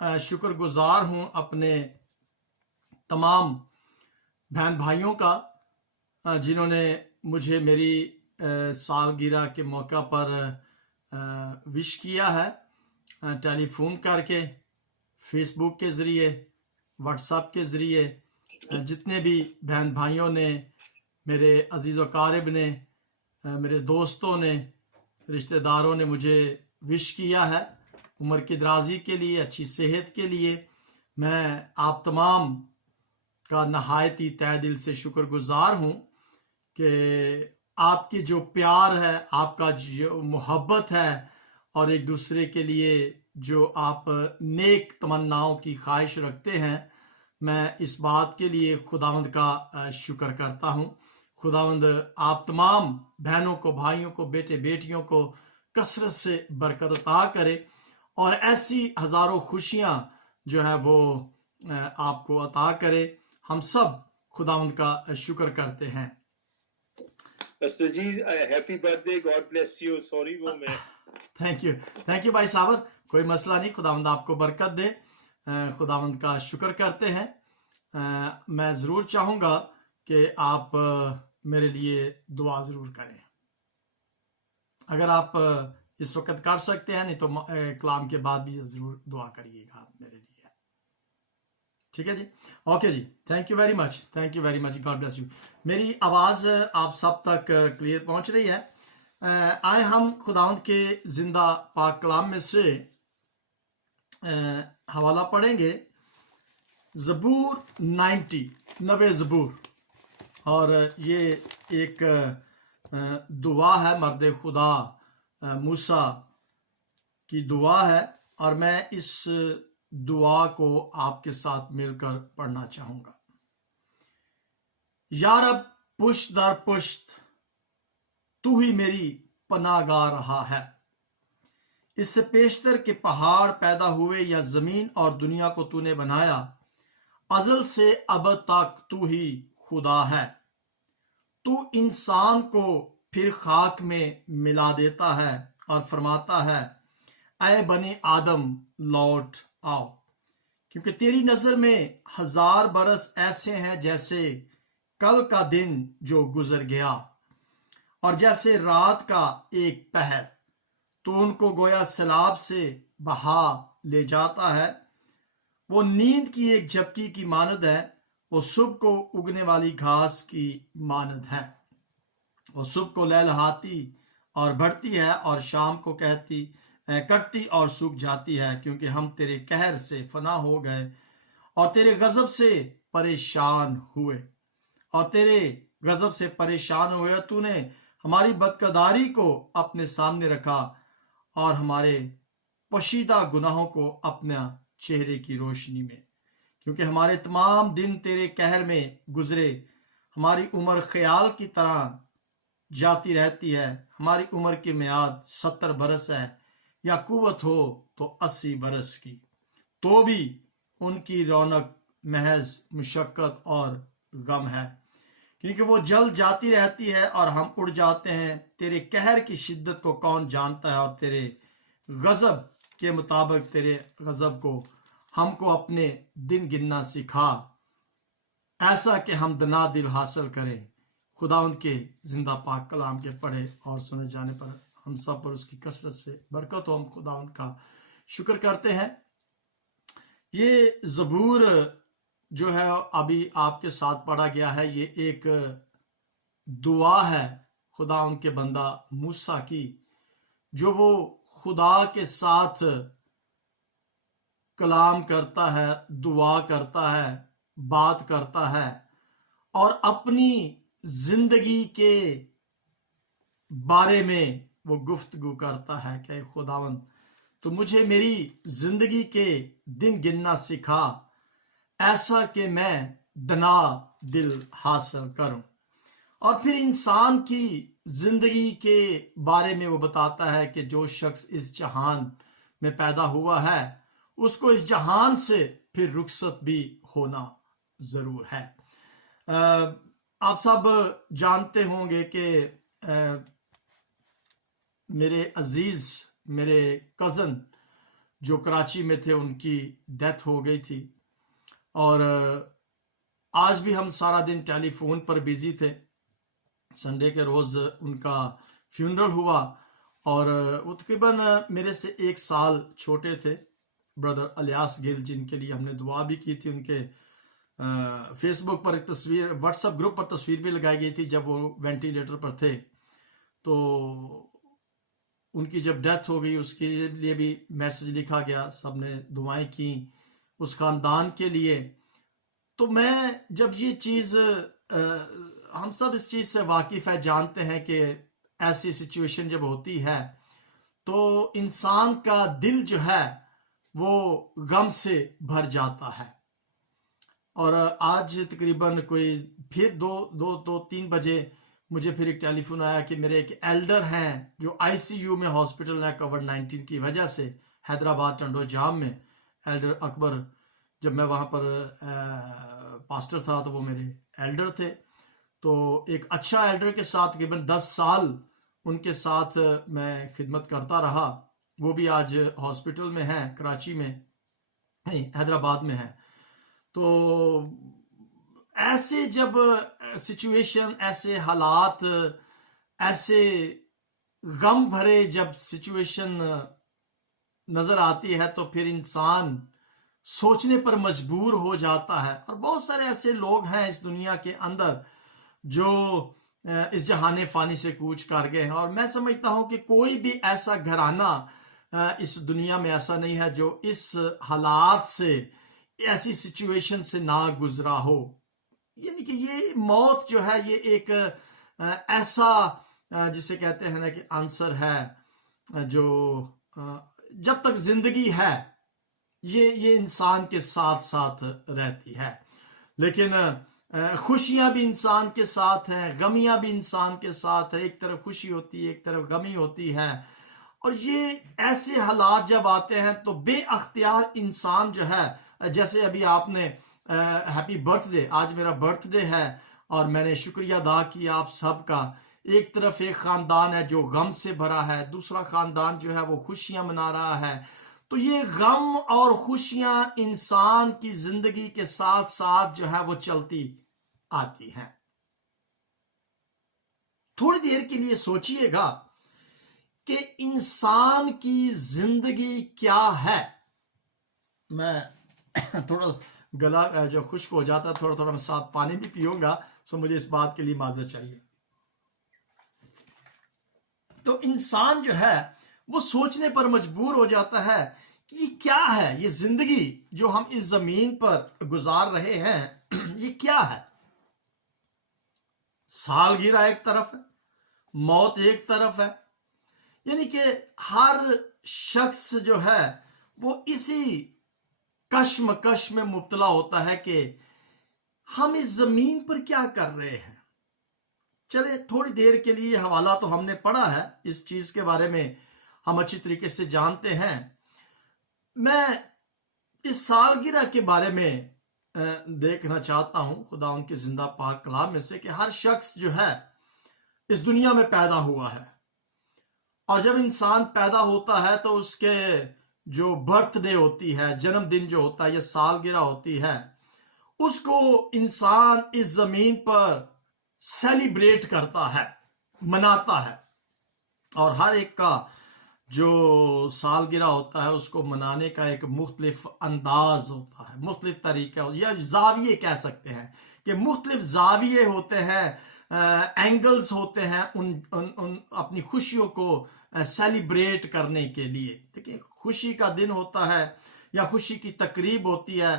شکر گزار ہوں اپنے تمام بہن بھائیوں کا جنہوں نے مجھے میری سالگرہ کے موقع پر وش کیا ہے، ٹیلی فون کر کے، فیس بک کے ذریعے، واٹس ایپ کے ذریعے۔ جتنے بھی بہن بھائیوں نے، میرے عزیز و اقارب نے، میرے دوستوں نے، رشتہ داروں نے مجھے وش کیا ہے عمر کی درازی کے لیے، اچھی صحت کے لیے، میں آپ تمام کا نہایت ہی تہ دل سے شکر گزار ہوں کہ آپ کی جو پیار ہے، آپ کا جو محبت ہے، اور ایک دوسرے کے لیے جو آپ نیک تمناؤں کی خواہش رکھتے ہیں، میں اس بات کے لیے خداوند کا شکر کرتا ہوں۔ خداوند آپ تمام بہنوں کو، بھائیوں کو، بیٹے بیٹیوں کو کثرت سے برکت عطا کرے، اور ایسی ہزاروں خوشیاں جو ہے وہ آپ کو عطا کرے۔ ہم سب خداوند کا شکر کرتے ہیں۔ Pastor ji happy birthday, God bless you. Sorry وہ میں تھینک یو بھائی صابر، کوئی مسئلہ نہیں، خداوند آپ کو برکت دے۔ خداوند کا شکر کرتے ہیں۔ میں ضرور چاہوں گا کہ آپ میرے لیے دعا ضرور کریں، اگر آپ اس وقت کر سکتے ہیں، نہیں تو کلام کے بعد بھی ضرور دعا کریے گا آپ میرے لیے۔ ٹھیک ہے جی، اوکے جی، thank you very much, God bless you. میری آواز آپ سب تک کلیئر پہنچ رہی ہے؟ آئے ہم خداوند کے زندہ پاک کلام میں سے حوالہ پڑھیں گے، زبور 90 زبور، اور یہ ایک دعا ہے، مرد خدا موسیٰ کی دعا ہے، اور میں اس دعا کو آپ کے ساتھ مل کر پڑھنا چاہوں گا۔ یا رب، پشت در پشت تو ہی میری پناہ گاہ رہا ہے۔ اس سے پیشتر کے پہاڑ پیدا ہوئے یا زمین اور دنیا کو تو نے بنایا، ازل سے ابد تک تو ہی خدا ہے۔ تو انسان کو پھر خاک میں ملا دیتا ہے اور فرماتا ہے، اے بنی آدم لوٹ آؤ، کیونکہ تیری نظر میں 1000 برس ایسے ہیں جیسے کل کا دن جو گزر گیا، اور جیسے رات کا ایک پہر۔ تو ان کو گویا سیلاب سے بہا لے جاتا ہے۔ وہ نیند کی ایک جھپکی کی مانند ہے، وہ صبح کو اگنے والی گھاس کی مانند ہے۔ وہ صبح کو لہلہاتی اور بڑھتی ہے، اور شام کو کٹتی اور سوکھ جاتی ہے، کیونکہ ہم تیرے قہر سے فنا ہو گئے اور تیرے غضب سے پریشان ہوئے۔ تو نے ہماری بدکرداری کو اپنے سامنے رکھا اور ہمارے پوشیدہ گناہوں کو اپنا چہرے کی روشنی میں، کیونکہ ہمارے تمام دن تیرے قہر میں گزرے۔ ہماری عمر خیال کی طرح جاتی رہتی ہے، ہماری عمر کی میعاد 70 برس ہے، یا قوت ہو تو 80 برس کی، تو بھی ان کی رونق محض مشقت اور غم ہے، کیونکہ وہ جل جاتی رہتی ہے اور ہم اڑ جاتے ہیں۔ تیرے قہر کی شدت کو کون جانتا ہے، اور تیرے غضب کے مطابق تیرے غضب کو ہم کو اپنے دن گننا سکھا، ایسا کہ ہم دنا دل حاصل کریں۔ خداوند کے زندہ پاک کلام کے پڑھے اور سنے جانے پر ہم سب پر اس کی کثرت سے برکت ہو۔ ہم خداوند کا شکر کرتے ہیں۔ یہ زبور جو ہے ابھی آپ کے ساتھ پڑھا گیا ہے، یہ ایک دعا ہے خداوند کے بندہ موسیٰ کی، جو وہ خدا کے ساتھ کلام کرتا ہے، دعا کرتا ہے، بات کرتا ہے، اور اپنی زندگی کے بارے میں وہ گفتگو کرتا ہے کہ خداوند تو مجھے میری زندگی کے دن گننا سکھا، ایسا کہ میں دنا دل حاصل کروں۔ اور پھر انسان کی زندگی کے بارے میں وہ بتاتا ہے کہ جو شخص اس جہان میں پیدا ہوا ہے، اس کو اس جہان سے پھر رخصت بھی ہونا ضرور ہے۔ آپ سب جانتے ہوں گے کہ میرے عزیز، میرے کزن جو کراچی میں تھے ان کی ڈیتھ ہو گئی تھی، اور آج بھی ہم سارا دن ٹیلی فون پر بزی تھے. سنڈے کے روز ان کا فیونرل ہوا، اور وہ تقریباً میرے سے 1 سال چھوٹے تھے، بردر الیاس گل، جن کے لیے ہم نے دعا بھی کی تھی. ان کے فیس بک پر ایک تصویر، واٹس ایپ گروپ پر تصویر بھی لگائی گئی تھی جب وہ وینٹیلیٹر پر تھے. تو ان کی جب ڈیتھ ہو گئی اس کے لیے بھی میسج لکھا گیا، سب نے دعائیں کی اس خاندان کے لیے. تو میں جب یہ چیز ہم سب اس چیز سے واقف ہے، جانتے ہیں کہ ایسی سچویشن جب ہوتی ہے تو انسان کا دل جو ہے وہ غم سے بھر جاتا ہے. اور آج تقریباً کوئی پھر 2-3 بجے مجھے پھر ایک ٹیلی فون آیا کہ میرے ایک ایلڈر ہیں جو ICU میں ہاسپٹل ہے کووڈ-19 کی وجہ سے، حیدرآباد ٹنڈو جام میں. ایلڈر اکبر، جب میں وہاں پر پاسٹر تھا تو وہ میرے ایلڈر تھے. تو ایک اچھا ایلڈر کے ساتھ تقریباً 10 سال ان کے ساتھ میں خدمت کرتا رہا. وہ بھی آج ہاسپٹل میں ہیں، کراچی میں نہیں، حیدرآباد میں ہیں. تو ایسے جب سچویشن، ایسے حالات، ایسے غم بھرے جب سچویشن نظر آتی ہے تو پھر انسان سوچنے پر مجبور ہو جاتا ہے. اور بہت سارے ایسے لوگ ہیں اس دنیا کے اندر جو اس جہان فانی سے کوچ کر گئے ہیں، اور میں سمجھتا ہوں کہ کوئی بھی ایسا گھرانہ اس دنیا میں ایسا نہیں ہے جو اس حالات سے، ایسی سچویشن سے نہ گزرا ہو. یعنی کہ یہ موت جو ہے یہ ایک ایسا جسے کہتے ہیں نا کہ عنصر ہے جو جب تک زندگی ہے یہ انسان کے ساتھ ساتھ رہتی ہے. لیکن خوشیاں بھی انسان کے ساتھ ہیں، غمیاں بھی انسان کے ساتھ ہیں. ایک طرف خوشی ہوتی ہے، ایک طرف غمی ہوتی ہے. اور یہ ایسے حالات جب آتے ہیں تو بے اختیار انسان جو ہے، جیسے ابھی آپ نے ہیپی برتھ ڈے، آج میرا برتھ ڈے ہے اور میں نے شکریہ ادا کیا آپ سب کا. ایک طرف ایک خاندان ہے جو غم سے بھرا ہے، دوسرا خاندان جو ہے وہ خوشیاں منا رہا ہے. تو یہ غم اور خوشیاں انسان کی زندگی کے ساتھ ساتھ جو ہے وہ چلتی آتی ہیں. تھوڑی دیر کے لیے سوچئے گا کہ انسان کی زندگی کیا ہے. میں تھوڑا گلا جو خشک ہو جاتا ہے، تھوڑا میں ساتھ پانی بھی پیوں گا، سو مجھے اس بات کے لیے معذرت چاہیے. تو انسان جو ہے وہ سوچنے پر مجبور ہو جاتا ہے کہ یہ کیا ہے، یہ زندگی جو ہم اس زمین پر گزار رہے ہیں یہ کیا ہے. سالگرہ ایک طرف ہے، موت ایک طرف ہے. یعنی کہ ہر شخص جو ہے وہ اسی کشمکش میں مبتلا ہوتا ہے کہ ہم اس زمین پر کیا کر رہے ہیں. چلے تھوڑی دیر کے لیے حوالہ تو ہم نے پڑھا ہے، اس چیز کے بارے میں ہم اچھی طریقے سے جانتے ہیں. میں اس سالگرہ کے بارے میں دیکھنا چاہتا ہوں خدا ان کے زندہ پاک کلام میں سے کہ ہر شخص جو ہے اس دنیا میں پیدا ہوا ہے، اور جب انسان پیدا ہوتا ہے تو اس کے جو برتھ ڈے ہوتی ہے، جنم دن جو ہوتا ہے یا سالگرہ ہوتی ہے، اس کو انسان اس زمین پر سیلیبریٹ کرتا ہے، مناتا ہے. اور ہر ایک کا جو سالگرہ ہوتا ہے اس کو منانے کا ایک مختلف انداز ہوتا ہے، مختلف طریقہ یا زاویے کہہ سکتے ہیں کہ مختلف زاویے ہوتے ہیں، اینگلز ہوتے ہیں ان اپنی خوشیوں کو سیلیبریٹ کرنے کے لیے. دیکھیں، خوشی کا دن ہوتا ہے یا خوشی کی تقریب ہوتی ہے،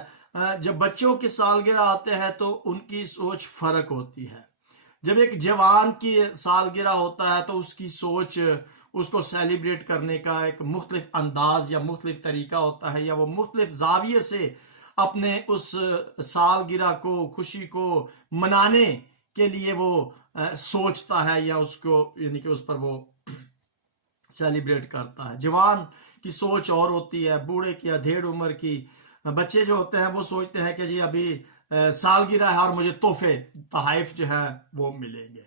جب بچوں کے سالگرہ آتے ہیں تو ان کی سوچ فرق ہوتی ہے. جب ایک جوان کی سالگرہ ہوتا ہے تو اس کی سوچ، اس کو سیلیبریٹ کرنے کا ایک مختلف انداز یا مختلف طریقہ ہوتا ہے، یا وہ مختلف زاویے سے اپنے اس سالگرہ کو، خوشی کو منانے کے لیے وہ سوچتا ہے یا اس کو یعنی کہ اس پر وہ سیلیبریٹ کرتا ہے. جوان کی سوچ اور ہوتی ہے، بوڑھے کی ادھیڑ عمر کی. بچے جو ہوتے ہیں وہ سوچتے ہیں کہ جی ابھی سالگرہ ہے اور مجھے تحفے تحائف جو ہیں وہ ملیں گے.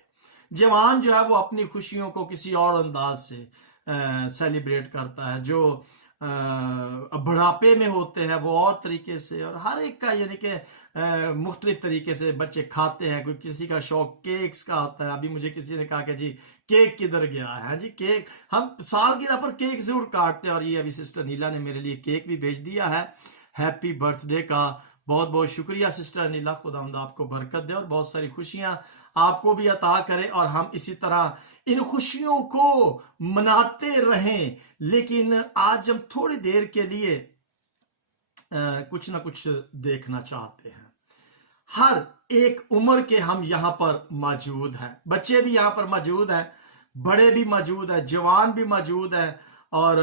جوان جو ہے وہ اپنی خوشیوں کو کسی اور انداز سے سیلیبریٹ کرتا ہے. جو بڑھاپے میں ہوتے ہیں وہ اور طریقے سے، اور ہر ایک کا یعنی کہ مختلف طریقے سے بچے کھاتے ہیں. کوئی کسی کا شوق کیکس کا ہوتا ہے. ابھی مجھے کسی نے کہا کہ جی کیک کدھر گیا ہے. ہاں جی کیک ہم سالگرہ پر کیک ضرور کاٹتے ہیں، اور یہ ابھی سسٹر نیلا نے میرے لیے کیک بھی بھیج دیا ہے ہیپی برتھ ڈے کا. بہت بہت شکریہ سسٹر نیلا، خداوند آپ کو برکت دے اور بہت ساری خوشیاں آپ کو بھی عطا کرے، اور ہم اسی طرح ان خوشیوں کو مناتے رہیں. لیکن آج ہم تھوڑی دیر کے لیے کچھ نہ کچھ دیکھنا چاہتے ہیں. ہر ایک عمر کے ہم یہاں پر موجود ہیں. بچے بھی یہاں پر موجود ہیں، بڑے بھی موجود ہیں، جوان بھی موجود ہیں، اور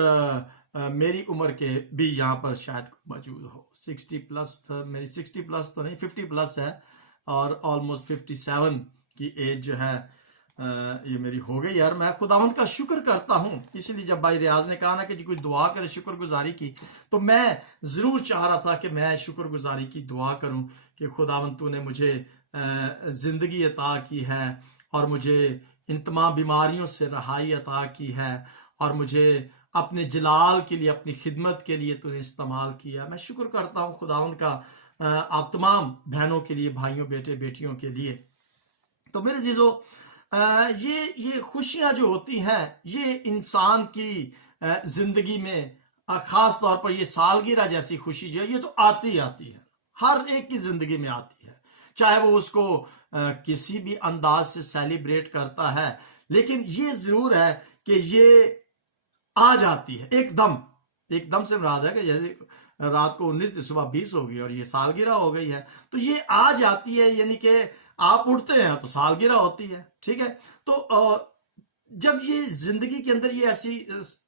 میری عمر کے بھی یہاں پر شاید موجود ہو. 60 پلس تھا میری، 60 پلس تو نہیں 50 پلس ہے، اور آلموسٹ 57 کی ایج جو ہے یہ میری ہو گئی یار. میں خداوند کا شکر کرتا ہوں. اسی لیے جب بھائی ریاض نے کہا نا کہ جی کوئی دعا کرے شکر گزاری کی، تو میں ضرور چاہ رہا تھا کہ میں شکر گزاری کی دعا کروں کہ خداوند تو نے مجھے زندگی عطا کی ہے، اور مجھے ان تمام بیماریوں سے رہائی عطا کی ہے، اور مجھے اپنے جلال کے لیے، اپنی خدمت کے لیے تو نے استعمال کیا. میں شکر کرتا ہوں خداوند کا آپ تمام بہنوں کے لیے، بھائیوں، بیٹے بیٹیوں کے لیے. تو میرے عزیزو، یہ خوشیاں جو ہوتی ہیں یہ انسان کی زندگی میں خاص طور پر یہ سالگرہ جیسی خوشی جو ہے یہ تو آتی ہے، ہر ایک کی زندگی میں آتی ہے، چاہے وہ اس کو کسی بھی انداز سے سیلیبریٹ کرتا ہے. لیکن یہ ضرور ہے کہ یہ آ جاتی ہے ایک دم سے مراد ہے کہ جیسے رات کو 19 تھی صبح 20 ہو گئی اور یہ سالگرہ ہو گئی ہے، تو یہ آ جاتی ہے. یعنی کہ آپ اٹھتے ہیں تو سالگرہ ہوتی ہے. ٹھیک ہے، تو جب یہ زندگی کے اندر یہ ایسی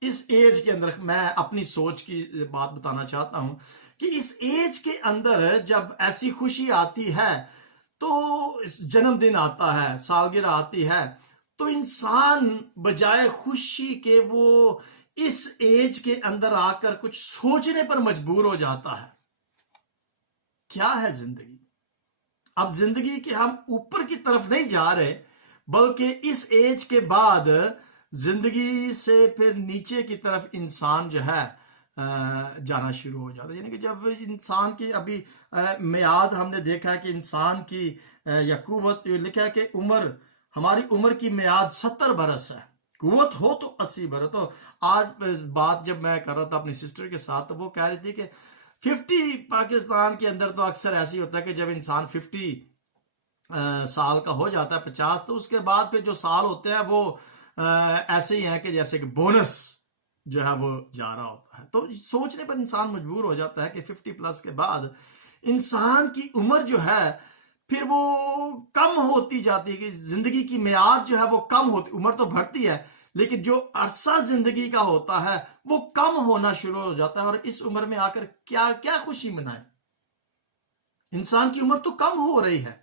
اس ایج کے اندر، میں اپنی سوچ کی بات بتانا چاہتا ہوں کہ اس ایج کے اندر جب ایسی خوشی آتی ہے، تو جنم دن آتا ہے، سالگرہ آتی ہے، تو انسان بجائے خوشی کے وہ اس ایج کے اندر آ کر کچھ سوچنے پر مجبور ہو جاتا ہے. کیا ہے زندگی؟ اب زندگی کے ہم اوپر کی طرف نہیں جا رہے، بلکہ اس ایج کے بعد زندگی سے پھر نیچے کی طرف انسان جو ہے جانا شروع ہو جاتا ہے. یعنی کہ جب انسان کی ابھی میعاد ہم نے دیکھا ہے کہ انسان کی یا قوت، لکھا ہے کہ ہماری عمر کی میعاد 70 برس ہے، قوت ہو تو 80 برس. تو آج بات جب میں کر رہا تھا اپنی سسٹر کے ساتھ، تو وہ کہہ رہی تھی کہ 50 پاکستان کے اندر تو اکثر ایسی ہوتا ہے کہ جب انسان 50 سال کا ہو جاتا ہے، 50، تو اس کے بعد پھر جو سال ہوتے ہیں وہ ایسے ہی ہیں کہ جیسے کہ بونس جو ہے وہ جا رہا ہوتا ہے. تو سوچنے پر انسان مجبور ہو جاتا ہے کہ 50 پلس کے بعد انسان کی عمر جو ہے پھر وہ کم ہوتی جاتی ہے، کہ زندگی کی میعاد جو ہے وہ کم ہوتی، عمر تو بڑھتی ہے لیکن جو عرصہ زندگی کا ہوتا ہے وہ کم ہونا شروع ہو جاتا ہے. اور اس عمر میں آ کر کیا خوشی منائے؟ انسان کی عمر تو کم ہو رہی ہے.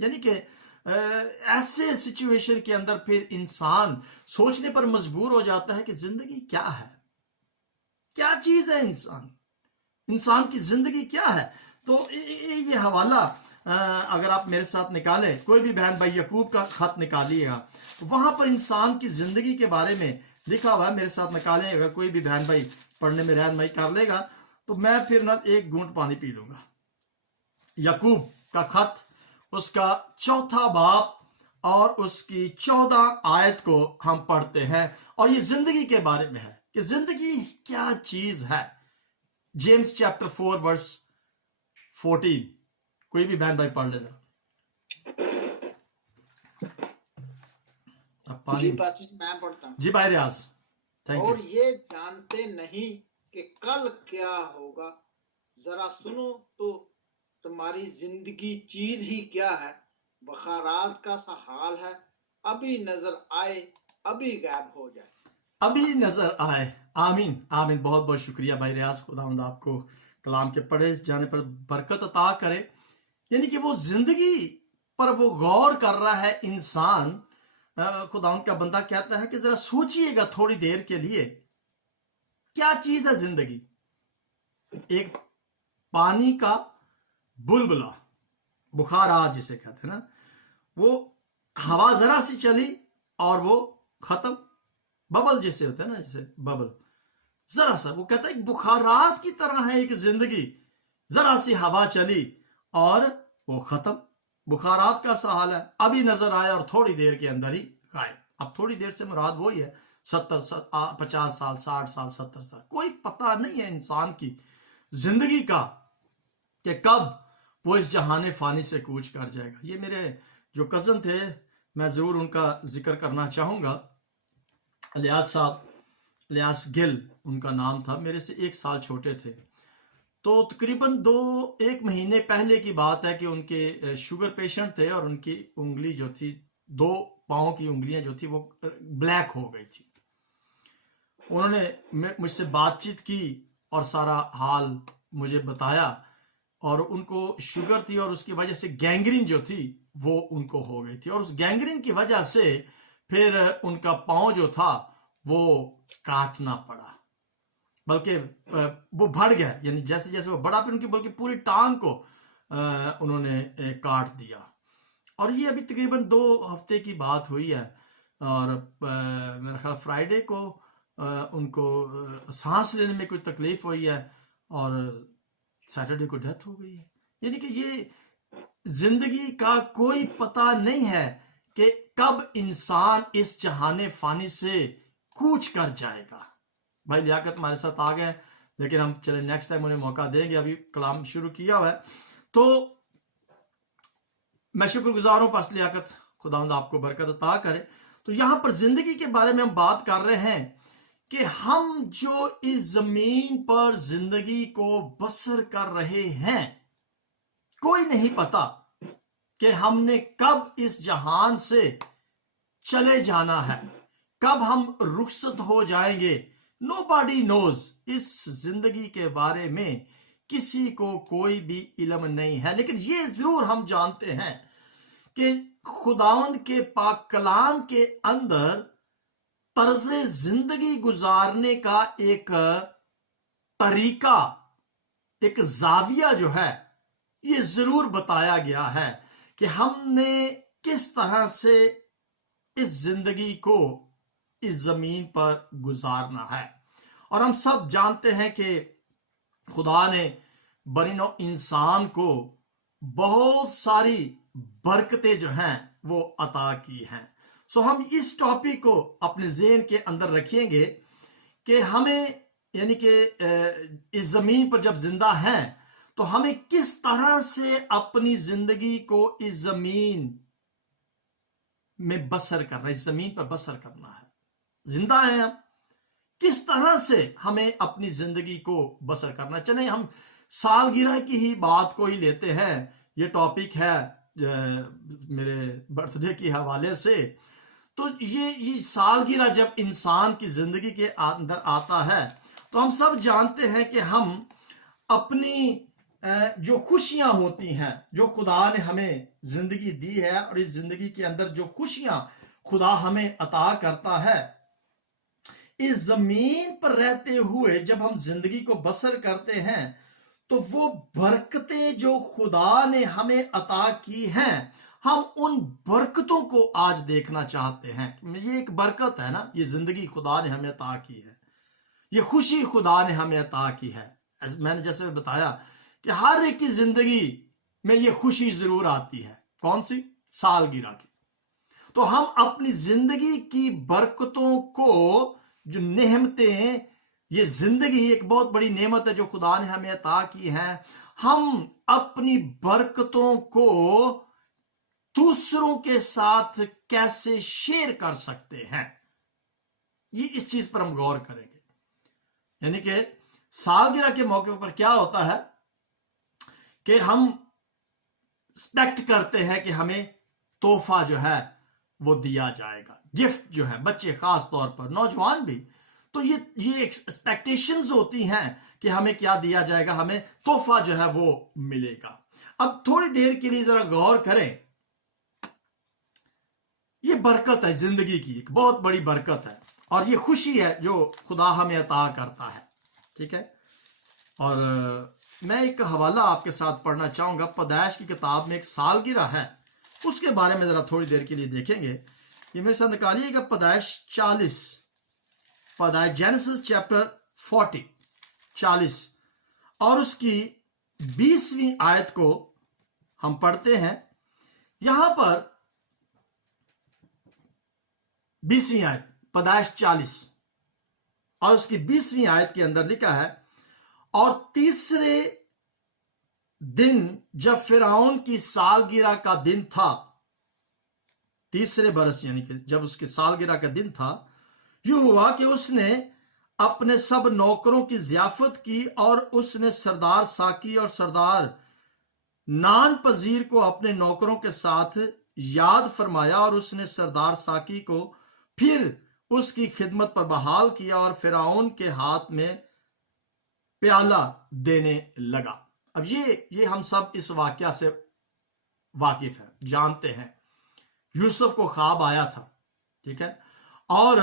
یعنی کہ ایسے سچویشن کے اندر پھر انسان سوچنے پر مجبور ہو جاتا ہے کہ زندگی کیا ہے، کیا چیز ہے انسان کی زندگی کیا ہے. تو یہ حوالہ اگر آپ میرے ساتھ نکالیں، کوئی بھی بہن بھائی یعقوب کا خط نکالیے گا، وہاں پر انسان کی زندگی کے بارے میں لکھا ہوا ہے. میرے ساتھ نکالیں، اگر کوئی بھی بہن بھائی پڑھنے میں رہنمائی کر لے گا تو میں پھر نہ ایک گھونٹ پانی پی لوں گا. یعقوب کا خط، اس کا 4 باب اور اس کی 14 آیت کو ہم پڑھتے ہیں، اور یہ زندگی کے بارے میں ہے کہ زندگی کیا چیز ہے. جیمز چیپٹر 4 ورس 14، کوئی بھی بہن بھائی پڑھ لے گا. جی پاسٹر جی میں پڑھتا ہوں. جی بھائی ریاض، تھینک اور یو. یہ جانتے نہیں کہ کل کیا ہوگا، ذرا سنو تو تمہاری زندگی چیز ہی کیا ہے، بخارات کا سا حال ہے، ابھی نظر آئے ابھی غائب ہو جائے. ابھی نظر آئے. آمین آمین. بہت بہت شکریہ بھائی ریاض. خداوند آپ کو کلام کے پڑھے جانے پر برکت عطا کرے. یعنی کہ وہ زندگی پر وہ غور کر رہا ہے انسان. خداوند کا بندہ کہتا ہے کہ ذرا سوچئے گا تھوڑی دیر کے لیے، کیا چیز ہے زندگی؟ ایک پانی کا بلبلا، بخارات جسے کہتے ہیں نا، وہ ہوا ذرا سی چلی اور وہ ختم. ببل جیسے ہوتا ہے نا، جیسے ببل ذرا سا، وہ کہتا ہے بخارات کی طرح ہے ایک زندگی، ذرا سی ہوا چلی اور وہ ختم. بخارات کا سا حال ہے، ابھی نظر آیا اور تھوڑی دیر کے اندر ہی غائب. اب تھوڑی دیر سے مراد وہی ہے 50 سال 60 سال 70 سال. کوئی پتہ نہیں ہے انسان کی زندگی کا کہ کب وہ اس جہان فانی سے کوچ کر جائے گا. یہ میرے جو کزن تھے، میں ضرور ان کا ذکر کرنا چاہوں گا. الیاس صاحب، الیاس گل ان کا نام تھا، میرے سے 1 سال چھوٹے تھے. تو تقریباً 1 مہینے پہلے کی بات ہے کہ ان کے شوگر پیشنٹ تھے اور ان کی انگلی جو تھی، 2 پاؤں کی انگلیاں جو تھی وہ بلیک ہو گئی تھی. انہوں نے مجھ سے بات چیت کی اور سارا حال مجھے بتایا، اور ان کو شوگر تھی اور اس کی وجہ سے گینگرین جو تھی وہ ان کو ہو گئی تھی، اور اس گینگرین کی وجہ سے پھر ان کا پاؤں جو تھا وہ کاٹنا پڑا، بلکہ وہ بڑھ گیا، یعنی جیسے جیسے وہ بڑا پھر ان کی بلکہ پوری ٹانگ کو انہوں نے کاٹ دیا. اور یہ ابھی تقریباً 2 ہفتے کی بات ہوئی ہے، اور میرا خیال فرائیڈے کو ان کو سانس لینے میں کوئی تکلیف ہوئی ہے اور سیٹرڈے کو ڈیتھ ہو گئی ہے. یعنی کہ یہ زندگی کا کوئی پتہ نہیں ہے کہ کب انسان اس جہان فانی سے کوچ کر جائے گا. بھائی لیاقت ہمارے ساتھ آ گئے، لیکن ہم چلے نیکسٹ ٹائم انہیں موقع دیں گے، ابھی کلام شروع کیا ہوا ہے. تو میں شکر گزار ہوں پاس لیاقت، خداوند آپ کو برکت عطا کرے. تو یہاں پر زندگی کے بارے میں ہم بات کر رہے ہیں کہ ہم جو اس زمین پر زندگی کو بسر کر رہے ہیں، کوئی نہیں پتا کہ ہم نے کب اس جہان سے چلے جانا ہے، کب ہم رخصت ہو جائیں گے. Nobody knows. اس زندگی کے بارے میں کسی کو کوئی بھی علم نہیں ہے، لیکن یہ ضرور ہم جانتے ہیں کہ خداوند کے پاک کلام کے اندر طرز زندگی گزارنے کا ایک طریقہ، ایک زاویہ جو ہے، یہ ضرور بتایا گیا ہے کہ ہم نے کس طرح سے اس زندگی کو اس زمین پر گزارنا ہے. اور ہم سب جانتے ہیں کہ خدا نے بنی نوع انسان کو بہت ساری برکتیں جو ہیں وہ عطا کی ہیں. سو ہم اس ٹاپک کو اپنے ذہن کے اندر رکھیں گے کہ ہمیں، یعنی کہ اس زمین پر جب زندہ ہیں تو ہمیں کس طرح سے اپنی زندگی کو اس زمین میں بسر کرنا، اس زمین پر بسر کرنا ہے. زندہ ہیں ہم، کس طرح سے ہمیں اپنی زندگی کو بسر کرنا. چلیں ہم سالگرہ کی ہی بات کو ہی لیتے ہیں، یہ ٹاپک ہے میرے برتھ ڈے کے حوالے سے. تو یہ سالگرہ جب انسان کی زندگی کے اندر آتا ہے تو ہم سب جانتے ہیں کہ ہم اپنی جو خوشیاں ہوتی ہیں، جو خدا نے ہمیں زندگی دی ہے، اور اس زندگی کے اندر جو خوشیاں خدا ہمیں عطا کرتا ہے، اس زمین پر رہتے ہوئے جب ہم زندگی کو بسر کرتے ہیں تو وہ برکتیں جو خدا نے ہمیں عطا کی ہیں، ہم ان برکتوں کو آج دیکھنا چاہتے ہیں. یہ ایک برکت ہے نا، یہ زندگی خدا نے ہمیں عطا کی ہے، یہ خوشی خدا نے ہمیں عطا کی ہے. میں نے جیسے بتایا کہ ہر ایک کی زندگی میں یہ خوشی ضرور آتی ہے. کون سی؟ سالگرہ کی. تو ہم اپنی زندگی کی برکتوں کو، جو نعمتیں، یہ زندگی ایک بہت بڑی نعمت ہے جو خدا نے ہمیں عطا کی ہیں، ہم اپنی برکتوں کو دوسروں کے ساتھ کیسے شیئر کر سکتے ہیں، یہ اس چیز پر ہم غور کریں گے. یعنی کہ سالگرہ کے موقع پر کیا ہوتا ہے کہ ہم ایکسپیکٹ کرتے ہیں کہ ہمیں تحفہ جو ہے وہ دیا جائے گا، گفٹ جو ہے، بچے خاص طور پر، نوجوان بھی. تو یہ ایکسپیکٹیشنز ہوتی ہیں کہ ہمیں کیا دیا جائے گا، ہمیں تحفہ جو ہے وہ ملے گا. اب تھوڑی دیر کے لیے ذرا غور کریں، یہ برکت ہے زندگی کی، ایک بہت بڑی برکت ہے، اور یہ خوشی ہے جو خدا ہمیں عطا کرتا ہے. ٹھیک ہے. اور میں ایک حوالہ آپ کے ساتھ پڑھنا چاہوں گا. پیدائش کی کتاب میں ایک سالگرہ ہے، اس کے بارے میں ذرا تھوڑی دیر کے لیے دیکھیں گے. یہ میرے ساتھ نکالیے گا پیدائش 40، پیدائش جینیسس چیپٹر 40 اور اس کی 20ویں آیت کو ہم پڑھتے ہیں. یہاں پر 20ویں آیت پیدائش 40 اور اس کی 20ویں آیت کے اندر لکھا ہے، اور تیسرے دن جب فرعون کی سالگرہ کا دن تھا، تیسرے برس یعنی کہ جب اس کی سالگرہ کا دن تھا، یوں ہوا کہ اس نے اپنے سب نوکروں کی ضیافت کی، اور اس نے سردار ساقی اور سردار نان پذیر کو اپنے نوکروں کے ساتھ یاد فرمایا، اور اس نے سردار ساقی کو پھر اس کی خدمت پر بحال کیا اور فرعون کے ہاتھ میں پیالہ دینے لگا. اب یہ ہم سب اس واقعہ سے واقف ہیں، جانتے ہیں. یوسف کو خواب آیا تھا، ٹھیک ہے، اور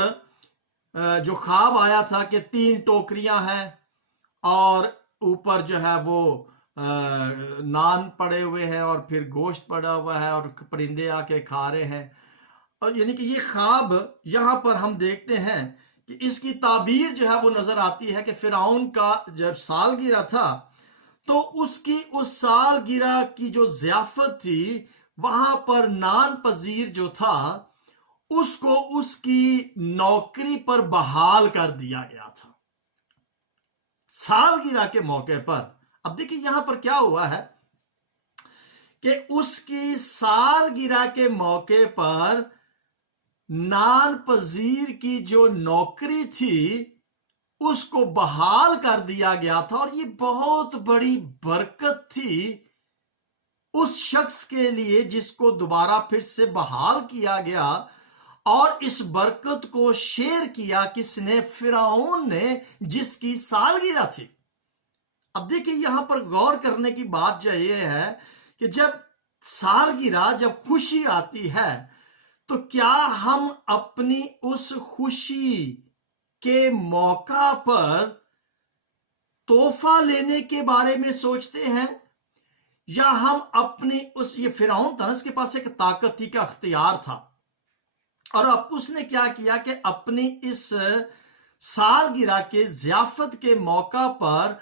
جو خواب آیا تھا کہ 3 ٹوکریاں ہیں اور اوپر جو ہے وہ نان پڑے ہوئے ہیں اور پھر گوشت پڑا ہوا ہے اور پرندے آ کے کھا رہے ہیں. اور یعنی کہ یہ خواب یہاں پر ہم دیکھتے ہیں کہ اس کی تعبیر جو ہے وہ نظر آتی ہے کہ فرعون کا جب سالگرہ تھا تو اس سالگرہ کی جو ضیافت تھی، وہاں پر نان پذیر جو تھا اس کو اس کی نوکری پر بحال کر دیا گیا تھا سالگرہ کے موقع پر. اب دیکھیں یہاں پر کیا ہوا ہے کہ اس کی سالگرہ کے موقع پر نان پذیر کی جو نوکری تھی اس کو بحال کر دیا گیا تھا، اور یہ بہت بڑی برکت تھی اس شخص کے لیے جس کو دوبارہ پھر سے بحال کیا گیا. اور اس برکت کو شیئر کیا کس نے؟ فرعون نے، جس کی سالگرہ تھی. اب دیکھیں یہاں پر غور کرنے کی بات جو یہ ہے کہ جب سالگرہ، جب خوشی آتی ہے تو کیا ہم اپنی اس خوشی کے موقع پر تحفہ لینے کے بارے میں سوچتے ہیں، یا ہم اپنی یہ فرعون تھا، اس کے پاس ایک طاقت تھی، کا اختیار تھا، اور اب اس نے کیا کیا کہ اپنی اس سالگرہ کے ضیافت کے موقع پر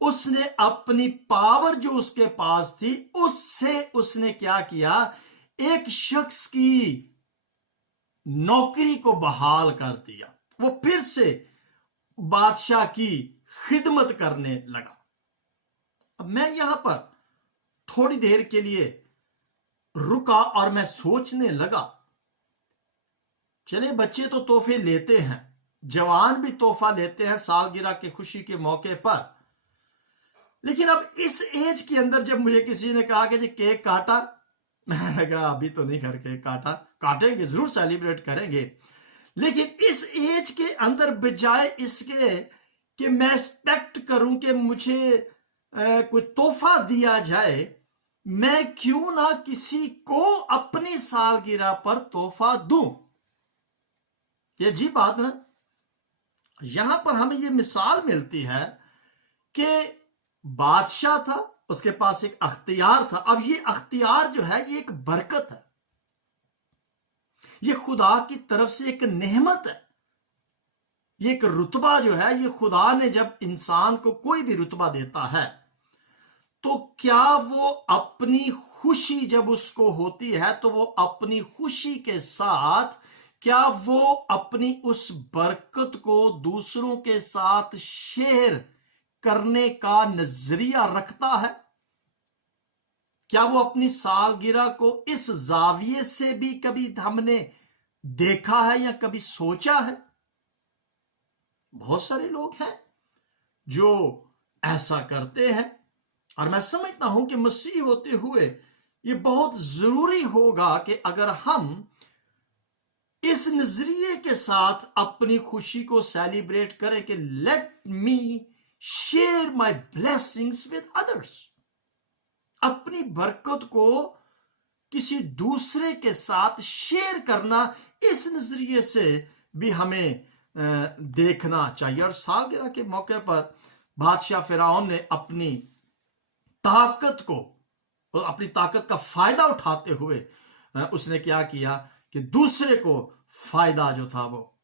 اس نے اپنی پاور جو اس کے پاس تھی اس سے اس نے کیا کیا، ایک شخص کی نوکری کو بحال کر دیا. وہ پھر سے بادشاہ کی خدمت کرنے لگا. اب میں یہاں پر تھوڑی دیر کے لیے رکا اور میں سوچنے لگا، چلے بچے تو تحفے لیتے ہیں، جوان بھی تحفہ لیتے ہیں سالگرہ کے خوشی کے موقع پر، لیکن اب اس ایج کے اندر جب مجھے کسی نے کہا کہ جی کیک کاٹا، میں نے کہا ابھی تو نہیں کر کے کاٹیں گے، ضرور سیلیبریٹ کریں گے، لیکن اس ایج کے اندر بجائے اس کے کہ میں ایکسپیکٹ کروں کہ مجھے کوئی تحفہ دیا جائے، میں کیوں نہ کسی کو اپنی سالگرہ پر تحفہ دوں. یہ عجیب بات نا. یہاں پر ہمیں یہ مثال ملتی ہے کہ بادشاہ تھا، اس کے پاس ایک اختیار تھا. اب یہ اختیار جو ہے یہ ایک برکت ہے، یہ خدا کی طرف سے ایک نعمت ہے، یہ ایک رتبہ جو ہے، یہ خدا نے جب انسان کو کوئی بھی رتبہ دیتا ہے تو کیا وہ اپنی خوشی جب اس کو ہوتی ہے تو وہ اپنی خوشی کے ساتھ کیا وہ اپنی اس برکت کو دوسروں کے ساتھ شیئر کرنے کا نظریہ رکھتا ہے؟ کیا وہ اپنی سالگرہ کو اس زاویے سے بھی کبھی ہم نے دیکھا ہے یا کبھی سوچا ہے؟ بہت سارے لوگ ہیں جو ایسا کرتے ہیں، اور میں سمجھتا ہوں کہ مسیح ہوتے ہوئے یہ بہت ضروری ہوگا کہ اگر ہم اس نظریے کے ساتھ اپنی خوشی کو سیلیبریٹ کریں کہ let me share my blessings with others, اپنی برکت کو کسی دوسرے کے ساتھ شیئر کرنا، اس نظریے سے بھی ہمیں دیکھنا چاہیے. اور سالگرہ کے موقع پر بادشاہ فرعون نے اپنی طاقت کا فائدہ اٹھاتے ہوئے اس نے کیا کہ دوسرے کو فائدہ جو تھا وہ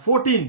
14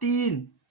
3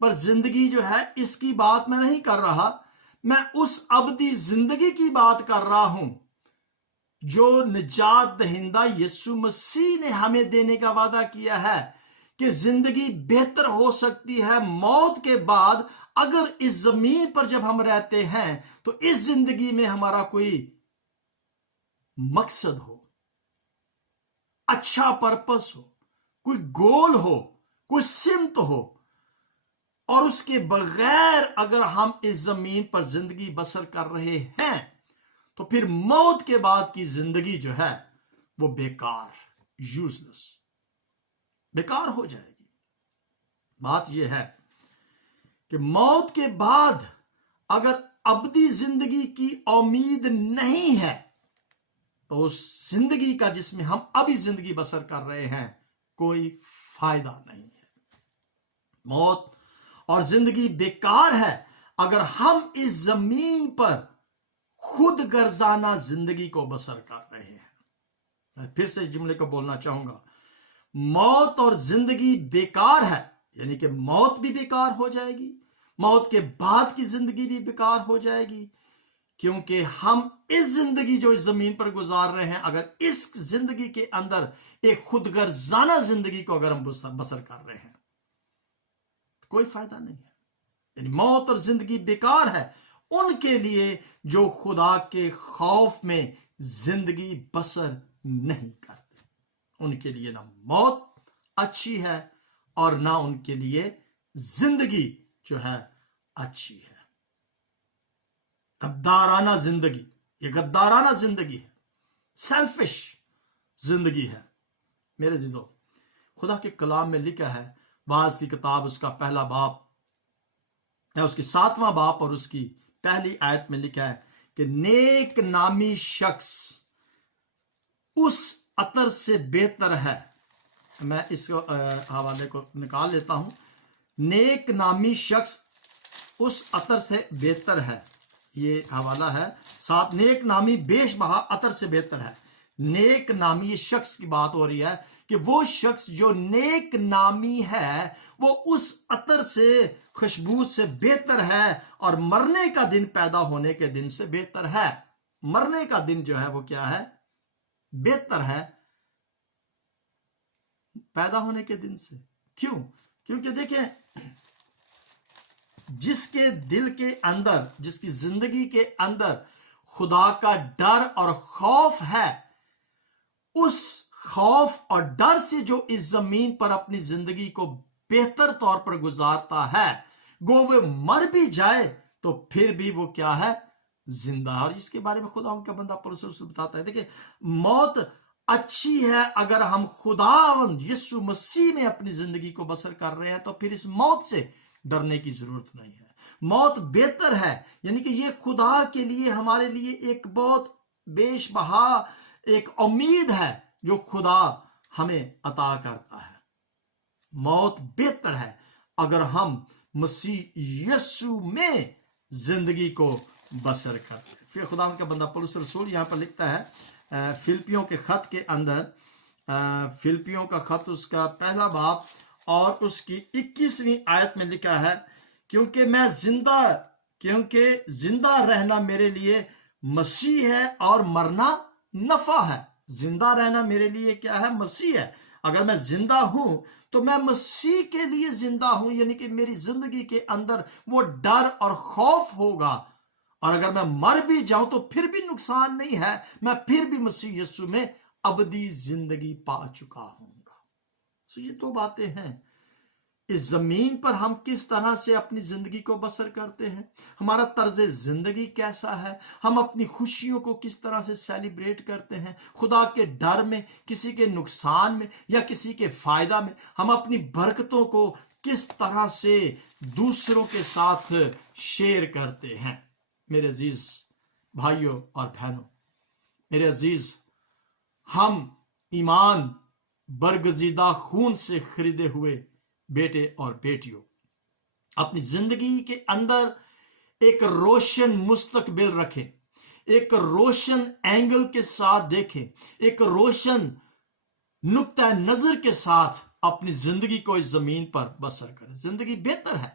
پر زندگی جو ہے اس کی بات میں نہیں کر رہا، میں اس ابدی زندگی کی بات کر رہا ہوں جو نجات دہندہ یسوع مسیح نے ہمیں دینے کا وعدہ کیا ہے کہ زندگی بہتر ہو سکتی ہے موت کے بعد اگر اس زمین پر جب ہم رہتے ہیں تو اس زندگی میں ہمارا کوئی مقصد ہو، اچھا پرپس ہو، کوئی گول ہو، کوئی سمت ہو، اور اس کے بغیر اگر ہم اس زمین پر زندگی بسر کر رہے ہیں تو پھر موت کے بعد کی زندگی جو ہے وہ بیکار، یوزلیس، بیکار ہو جائے گی۔ بات یہ ہے کہ موت کے بعد اگر ابدی زندگی کی امید نہیں ہے تو اس زندگی کا جس میں ہم ابھی زندگی بسر کر رہے ہیں کوئی فائدہ نہیں ہے۔ موت اور زندگی بیکار ہے اگر ہم اس زمین پر خود غرضانہ زندگی کو بسر کر رہے ہیں۔ میں پھر سے اس جملے کو بولنا چاہوں گا، موت اور زندگی بیکار ہے، یعنی کہ موت بھی بیکار ہو جائے گی، موت کے بعد کی زندگی بھی بیکار ہو جائے گی، کیونکہ ہم اس زندگی جو اس زمین پر گزار رہے ہیں اگر اس زندگی کے اندر ایک خود غرضانہ زندگی کو اگر ہم بسر کر رہے ہیں تو کوئی فائدہ نہیں ہے۔ یعنی موت اور زندگی بیکار ہے ان کے لیے جو خدا کے خوف میں زندگی بسر نہیں کرتے، ان کے لیے نہ موت اچھی ہے اور نہ ان کے لیے زندگی جو ہے اچھی ہے۔ غدارانہ زندگی، یہ غدارانہ زندگی ہے، سیلفش زندگی ہے۔ میرے عزیزو، خدا کے کلام میں لکھا ہے، بعض کی کتاب اس کا پہلا باب یا اس کی 7واں باب اور اس کی پہلی آیت میں لکھا ہے کہ نیک نامی شخص اس عطر سے بہتر ہے۔ میں اس حوالے کو نکال لیتا ہوں۔ نیک نامی شخص اس عطر سے بہتر ہے، یہ حوالہ ہے 7۔ نیک نامی بیش بہا عطر سے بہتر ہے۔ نیک نامی، یہ شخص کی بات ہو رہی ہے کہ وہ شخص جو نیک نامی ہے وہ اس عطر سے، خوشبو سے بہتر ہے، اور مرنے کا دن پیدا ہونے کے دن سے بہتر ہے۔ مرنے کا دن جو ہے وہ کیا ہے؟ بہتر ہے پیدا ہونے کے دن سے۔ کیوں؟ کیونکہ دیکھیں، جس کے دل کے اندر، جس کی زندگی کے اندر خدا کا ڈر اور خوف ہے، اس خوف اور ڈر سے جو اس زمین پر اپنی زندگی کو بہتر طور پر گزارتا ہے، گو وہ مر بھی جائے تو پھر بھی وہ کیا ہے؟ زندہ ہے۔ اور اس کے بارے میں خدا ان کا بندہ پولس رسول بتاتا ہے، دیکھیں، موت اچھی ہے اگر ہم خداوند یسوع مسیح میں اپنی زندگی کو بسر کر رہے ہیں تو پھر اس موت سے ڈرنے کی ضرورت نہیں ہے۔ موت بہتر ہے، یعنی کہ یہ خدا کے لیے، ہمارے لیے ایک بہت بیش بہا ایک امید ہے جو خدا ہمیں عطا کرتا ہے۔ موت بہتر ہے اگر ہم مسیح یسوع میں زندگی کو بسر کرتے ہیں۔ پھر خدا کا بندہ پولس رسول یہاں پر لکھتا ہے فلپیوں کے خط کے اندر، فلپیوں کا خط اس کا پہلا باب اور اس کی 21ویں آیت میں لکھا ہے، کیونکہ زندہ رہنا میرے لیے مسیح ہے اور مرنا نفع ہے۔ زندہ رہنا میرے لیے کیا ہے؟ مسیح ہے۔ اگر میں زندہ ہوں تو میں مسیح کے لیے زندہ ہوں، یعنی کہ میری زندگی کے اندر وہ ڈر اور خوف ہوگا، اور اگر میں مر بھی جاؤں تو پھر بھی نقصان نہیں ہے، میں پھر بھی مسیح یسوع میں ابدی زندگی پا چکا ہوں گا۔ سو یہ دو باتیں ہیں، اس زمین پر ہم کس طرح سے اپنی زندگی کو بسر کرتے ہیں، ہمارا طرز زندگی کیسا ہے، ہم اپنی خوشیوں کو کس طرح سے سیلیبریٹ کرتے ہیں، خدا کے ڈر میں، کسی کے نقصان میں یا کسی کے فائدہ میں، ہم اپنی برکتوں کو کس طرح سے دوسروں کے ساتھ شیئر کرتے ہیں۔ میرے عزیز بھائیوں اور بہنوں، میرے عزیز، ہم ایمان برگزیدہ خون سے خریدے ہوئے بیٹے اور بیٹیوں، اپنی زندگی کے اندر ایک روشن مستقبل رکھیں، ایک روشن اینگل کے ساتھ دیکھیں، ایک روشن نقطہ نظر کے ساتھ اپنی زندگی کو اس زمین پر بسر کریں۔ زندگی بہتر ہے